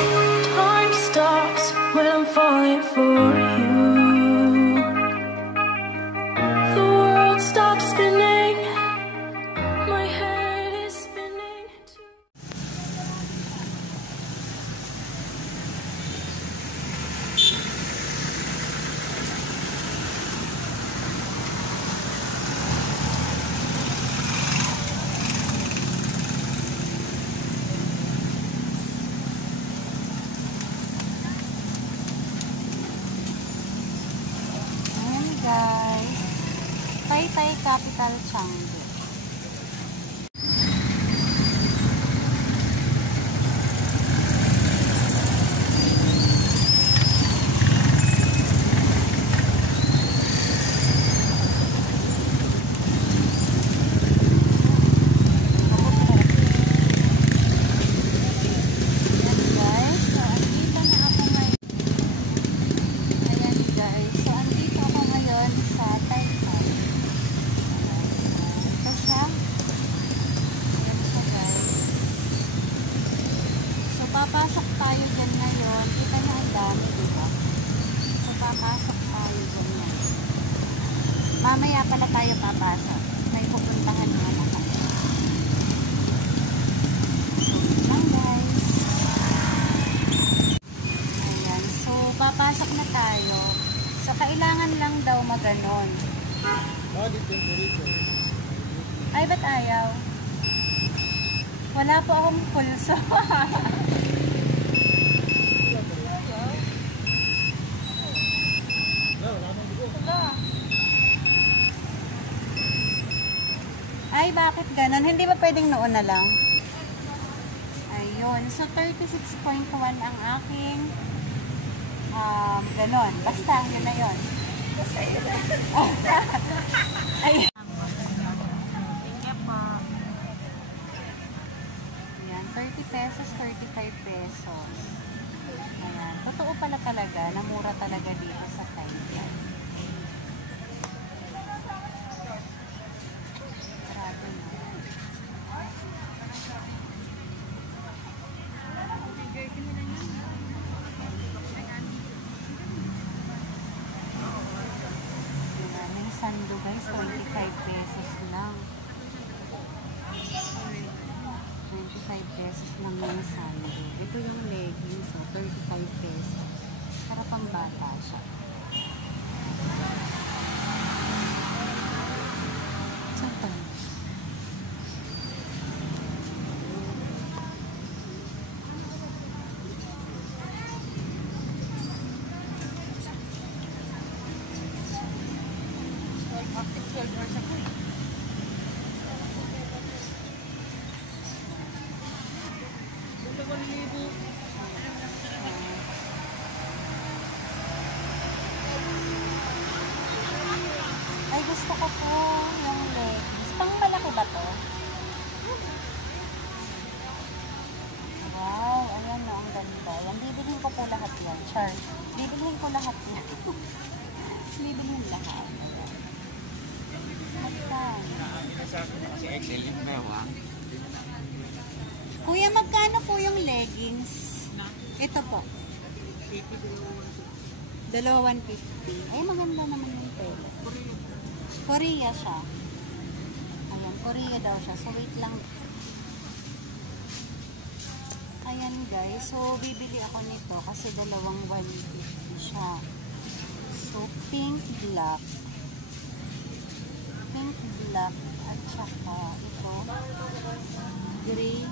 Time stops when I'm falling for you. The world stops spinning. My head is spinning too. Guys, Taytay Capital Changi. Papasok tayo dyan ngayon. Kita nyo ang dami, diba? So, papasok tayo dyan ngayon. Mamaya pala tayo papasok. May pupuntahan nga na tayo. So, yan guys. Ayan. So, papasok na tayo. So, kailangan lang daw maganon. Ay, ba't ayaw? Wala po akong pulso. Ay, bakit ganon? Hindi ba pwedeng noon na lang? Ayun. So, 36.1 ang aking ganon. Basta, yun na yun. Ayun. Ayan, 30 pesos, 35 pesos. Ayan. Totoo pala talaga, namura talaga dito sa Thailand. Sando guys, 25 pesos lang. 25 pesos lang yung sando. Ito yung leggings, so 35 pesos. Para pang bata siya. Saan pa? Ay, gusto ko po yung leggings. Pang malaki ba to? Wow, ayan na, ang ganda. Yan, bibilhin ko po lahat yan. Char, bibilhin ko lahat yan. Bibilhin lahat. Si XL yung mewa. Kuya, magkano po yung leggings? Ito po. 2,150. Ay, maganda naman yung pelo. Korea siya. Ayan, Korea daw siya. So, wait lang. Ayan, guys. So, bibili ako nito kasi 2,150 siya. So, pink, black. Pink, black. At saka ito. Gray.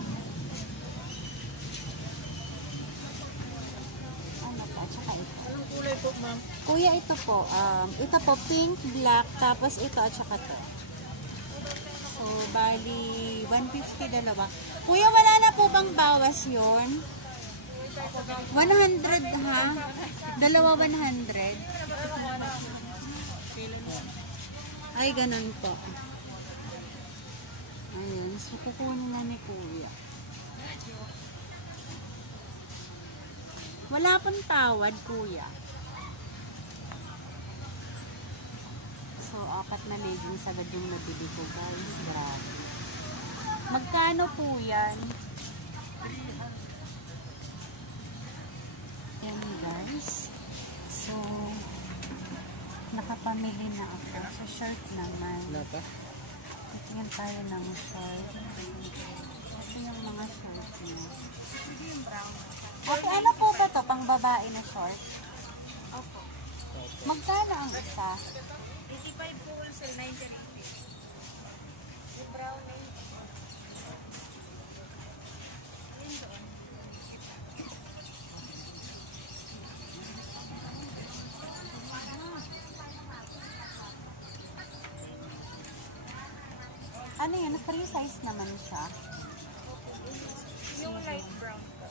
Ano pa? At saka ito. Anong kulay po, ma'am? Kuya, ito po. Ito po, pink, black. Tapos ito at saka to. So, bali, 150 dalawa. Kuya, wala na po bang bawas yun? 100 ha? Dalawa 100? Ay, ganun po. Ayun. So, kukunin na ni Kuya. Wala pang tawad, Kuya. So, 4 na leggings agad yung nabili ko, guys. Grabe. Magkano po yan? again guys. So, nakapamili na ako sa shirt naman. Napa? Tingnan tayo ng short. Ito yung mga short niya. Ate, ano po ba to? Pang babae na short? Opo. Magkano ang isa? 85 po wholesale, 90 rupees. Yung brown na yun. Ayun doon. Ano yun? Free size naman siya. Yung light brown po.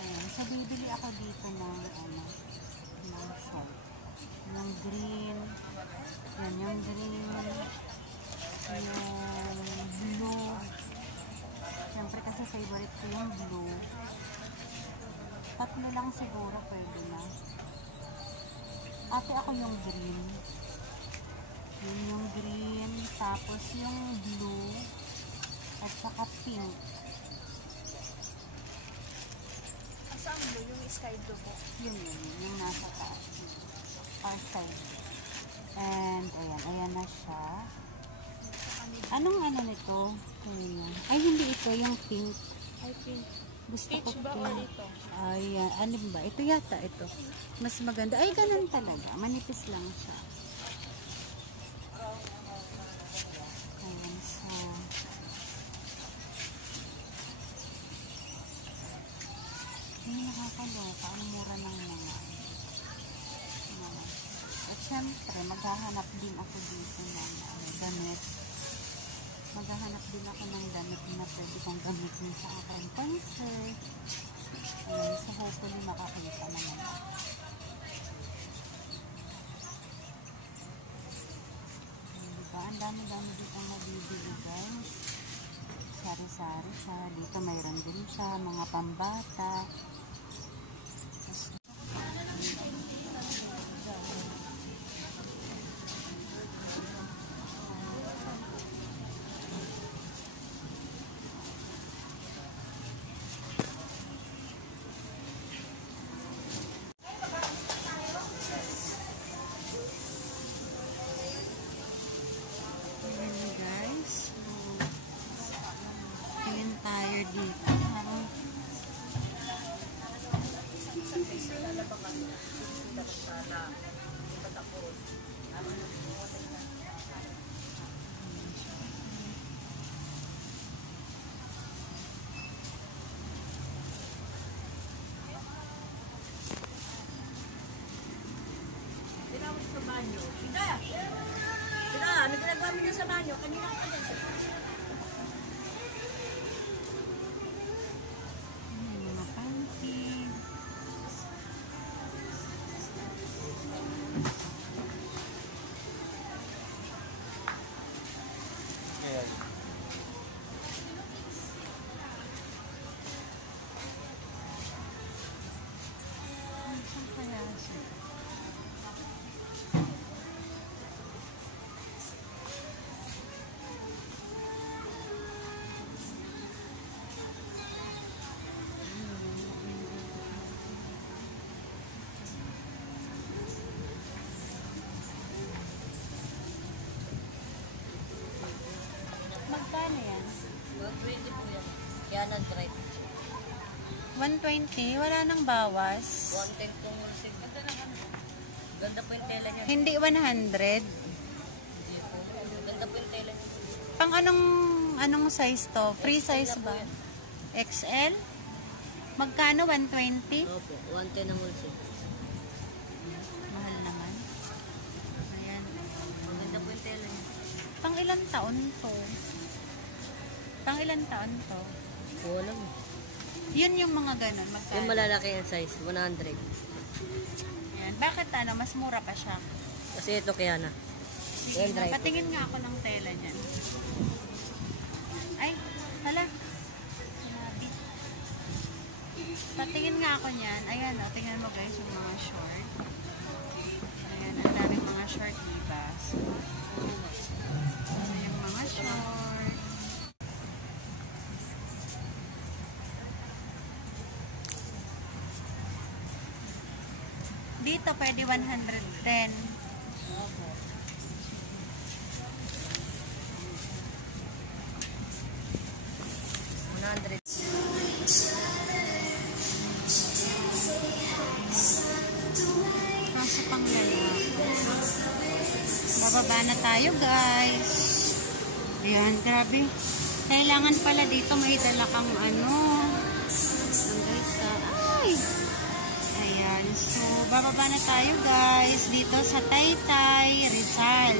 Ayan. So, bibili ako dito ng short. Yung green. Yan, yung green. Yung blue. Siyempre kasi favorite ko yung blue. Tatlo lang siguro pwede na. Ate, ako yung green. Yun yung green. Tapos yung blue. At saka pink. Saan blue? Yung sky blue po. Yun. Yung nasa taas. Outside. And, ayan na siya. Anong ano nito? Ay, hindi ito. Yung pink. I think. Gusto ko Peach ba pink. or dito? Ay, ano ba? Ito yata, ito. Mas maganda. Ay, ganun talaga. Manipis lang siya. Ayan, so. Hindi nakakaloka. Ang mura ng mga. At syempre, maghahanap din ako dito ng damit. Maghahanap din ako ng damit na pwede kong gamitin sa aking concert. Ayan, so hopefully makakita naman ako. Ayan, diba? Ang dami-dami dito mabibili guys. Sari-sari siya. Dito mayroon din siya. Mga pambata. Tayo dito. Tinawag sa banyo. Pida! Pida! Ano ginagawa mo niya sa banyo? Kanina ka dyan sa Mga panty. Ayan. Saan kaya siya? Magkano yan? 120 po yan. Yan ang drive. 120? Wala nang bawas. 110 po wholesale. Ganda po yung tela niya. Hindi 100. Hindi po. Ganda po yung tela niya. Pang anong size to? Free size ba? XL? Magkano? 120? Opo, 110 ang wholesale. Mahal naman. Ayan. Ganda po yung tela niya. Pang ilang taon to? Pang ilang taon to? Wala mo. Yun yung mga ganun. Magkano? Yung malalaki ang size, 100. Ayan. Bakit ano? Mas mura pa siya. Kasi ito kaya na. Sige, Yan, dry. patingin nga ako ng tela dyan. Ay, hala. Sinabi. Patingin nga ako niyan. Ayan o, tingnan mo guys yung mga short. Ayan, ang daming mga short, diba? So, yung mga short. dito, pwede 110. Kaso pang lalaki. Bababa na tayo, guys. Ayan, grabe. Kailangan pala dito may dala kang ano. Guys, ay. Ayan, so bababa na tayo, guys. Dito sa Taytay, Rizal,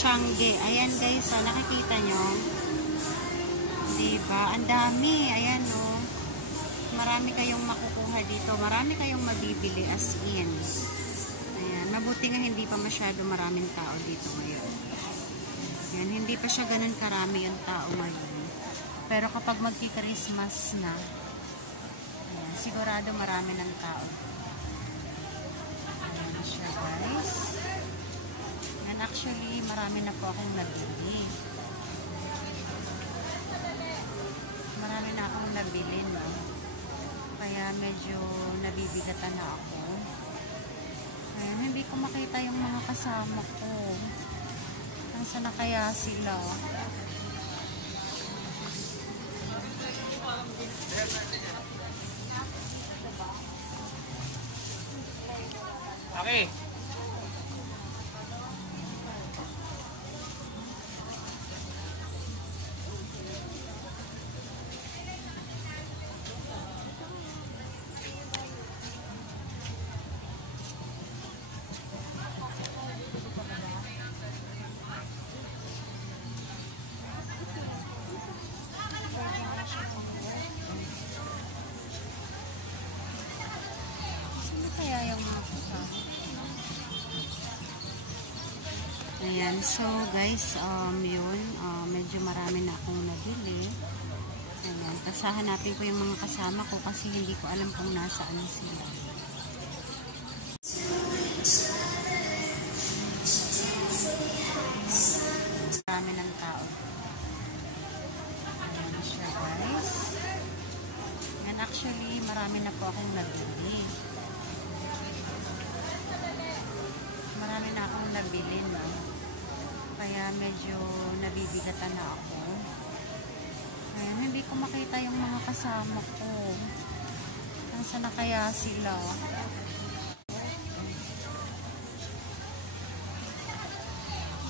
Changi. Ayan, guys, nakikita nyo. Diba? Ang dami. Ayan, oh. Marami kayong makukuha dito. Marami kayong mabibili as in. Ayan. Mabuti nga hindi pa masyado maraming tao dito ngayon. Ayan. Hindi pa siya ganun karami yung tao ngayon. Pero kapag magki-Christmas na, ayan, sigurado marami ng tao. Ayan siya, guys. And actually, marami na po akong nabili. Marami na akong nabili, no? Kaya medyo nabibigatan na ako. Ayan, hindi ko makita yung mga kasama ko. Nasaan na kaya sila? Okay. Ayan, so guys, yun, medyo marami na akong nabili. Ayan, tapos hahanapin ko yung mga kasama ko kasi hindi ko alam kung nasaan sila. Marami ng tao. Ayan siya, guys. And actually, marami na po akong nabili. Marami na akong nabili, no? Kaya medyo nabibigatan na ako. Ayan, hindi ko makita yung mga kasama ko. Nasaan na kaya sila?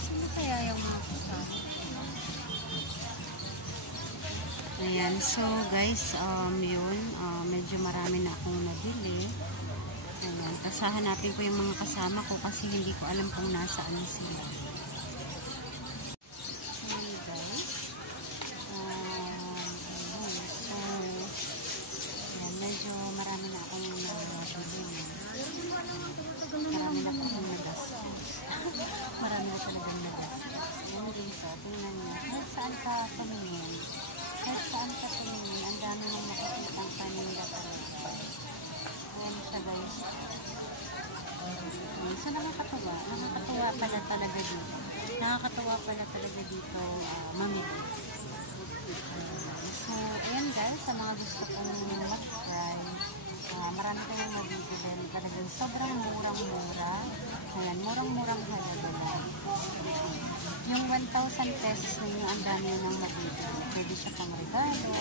Sino kaya yung mga kasama? Ayan, so guys, yun, medyo marami na akong nabili. Ayan, tapos hahanapin ko yung mga kasama ko kasi hindi ko alam kung nasaan sila. Ayan, guys. Ayan, medyo marami na akong nabili. Marami na akong nagastos. Marami na talagang nagastos. Ayan, guys, tingnan nyo. Kahit saan ka tumingin. Kahit saan ka tumingin, ang dami nang makikitang paninda talaga. Ayan siya, guys. So, nakakatawa. Nakakatawa pala talaga dito. Nakakatawa pala talaga dito mamili. So, ayan guys, sa mga gusto kong mag-try, marami kayong mabibili. Talagang sobrang murang-mura. Ayan, murang-murang halaga lang. Yung 1,000 pesos na yun, ang dami nang mabibili. Pwede siya pang regalo.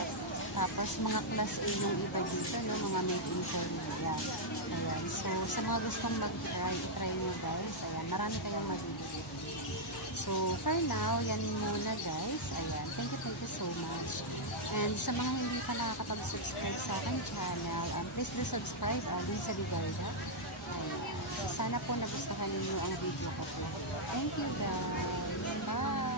Tapos, mga class A yung iba dito, no? Mga made in Korea. Ayan. So, sa mga gustong mag-try, try nyo guys. Ayan, marami kayong mabibili. So, for now, yan muna guys. Ayan, thank you so much. And sa mga hindi pa nakakapag-subscribe sa aking channel, please do subscribe dun sa Ligarda. Ayan. Sana po nagustuhan ninyo ang video ko po. Thank you guys. Bye!